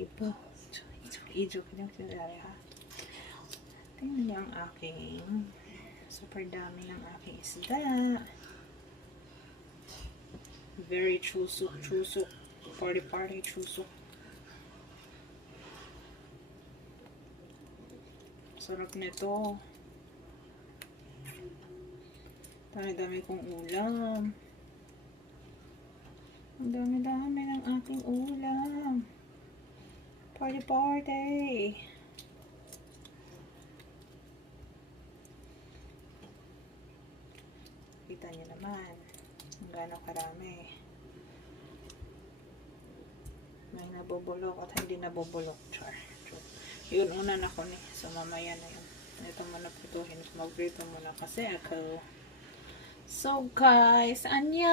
iba. I-joke lang sila ha. Tingnan niyo ang aking super dami ng aking isda. Very chusok. Party chusok. Sarap nito. Dami-dami kong ulam. Ang dami-dami ng aking ulam. Party! Kita niyo naman kung gaano karami. May nabubulok at hindi nabubulok. Char. Yun, una na ko ni. So, mamaya na yun. Ito muna pituhin. Mag-prito muna kasi ako. So, guys, annyeong!